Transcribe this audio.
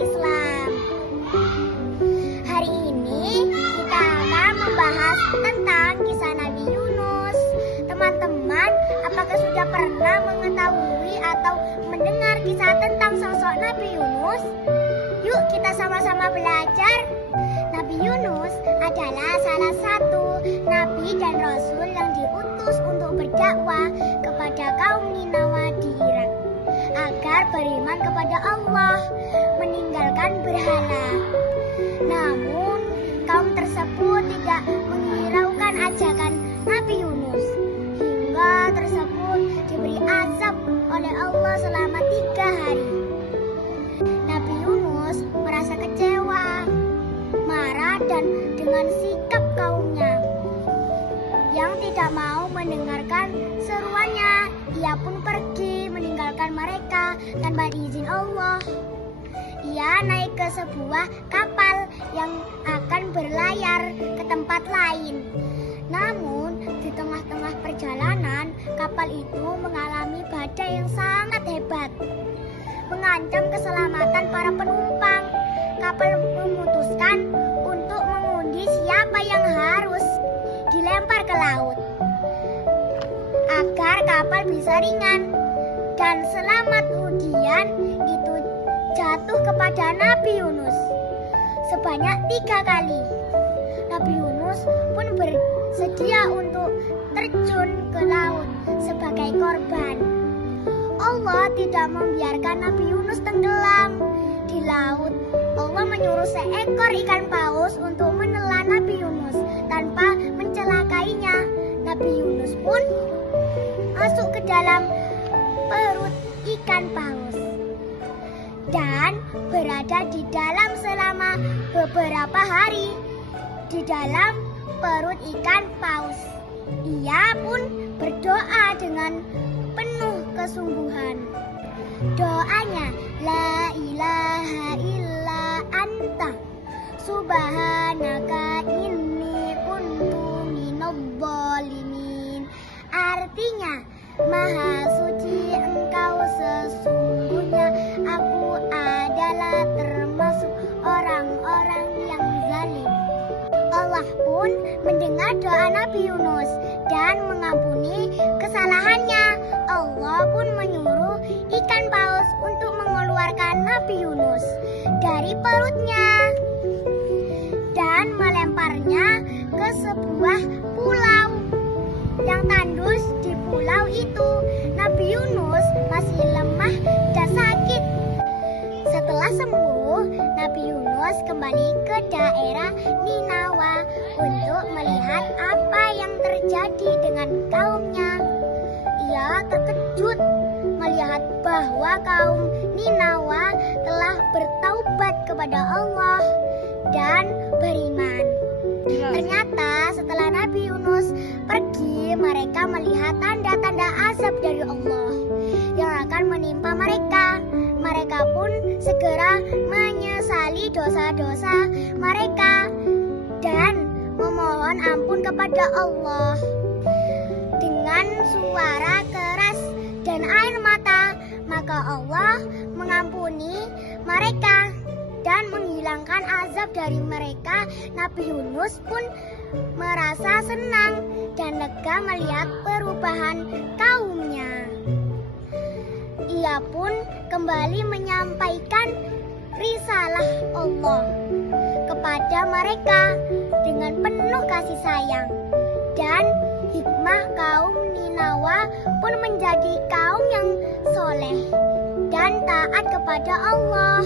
Islam. Hari ini kita akan membahas tentang kisah Nabi Yunus. Teman-teman, apakah sudah pernah mengetahui atau mendengar kisah tentang sosok Nabi Yunus? Yuk kita sama-sama belajar. Nabi Yunus adalah salah satu nabi dan rasul yang diutus untuk berdakwah kepada kaum Ninawa di Irak agar beriman kepada Allah, meninggalkan berhala. Namun kaum tersebut tidak menghiraukan ajakan Nabi Yunus hingga tersebut diberi azab oleh Allah selama 3 hari. Nabi Yunus merasa kecewa, marah dan dengan sikap kaumnya yang tidak mau mendengarkan seruannya, ia pun pergi meninggalkan mereka tanpa izin Allah. Ia naik ke sebuah kapal yang akan berlayar ke tempat lain. Namun di tengah-tengah perjalanan kapal itu mengalami badai yang sangat hebat, mengancam keselamatan para penumpang. Kapal memutuskan untuk mengundi siapa yang harus dilempar ke laut agar kapal bisa ringan dan selamat. Ujian itu jatuh kepada Nabi Yunus sebanyak 3 kali. Nabi Yunus pun bersedia untuk terjun ke laut sebagai korban. Allah tidak membiarkan Nabi Yunus tenggelam di laut. Allah menyuruh seekor ikan paus untuk menelan Nabi Yunus tanpa mencelakainya. Nabi Yunus pun masuk ke dalam perut ikan paus dan berada di dalam selama beberapa hari di dalam perut ikan paus. Ia pun berdoa dengan penuh kesungguhan. Doanya, la ilaha illa anta subhanaka inni kuntu minadh-dhalimin. Artinya, Maha suci Engkau, sesungguhnya aku adalah termasuk orang-orang yang zalim. Allah pun mendengar doa Nabi Yunus dan mengampuni kesalahannya. Allah pun menyuruh ikan paus untuk mengeluarkan Nabi Yunus dari perutnya dan melemparnya ke sebuah pulau yang tandus. Di pulau itu Nabi Yunus masih lemah dan sakit. Setelah sembuh, Nabi Yunus kembali ke daerah Ninawa untuk melihat apa yang terjadi dengan kaumnya. Ia terkejut melihat bahwa kaum Ninawa telah bertaubat kepada Allah dan beriman. Ternyata setelah Nabi Yunus pergi, mereka melihat tanda-tanda azab dari Allah yang akan menimpa mereka. Mereka pun segera menyesali dosa-dosa mereka dan memohon ampun kepada Allah. Dengan suara keras dan air mata, maka Allah mengampuni mereka dan menghilangkan azab dari mereka. Nabi Yunus pun merasa senang dan lega melihat perubahan kaumnya. Ia pun kembali menyampaikan risalah Allah kepada mereka dengan penuh kasih sayang, dan hikmah kaum Ninawa pun menjadi kaum yang soleh dan taat kepada Allah.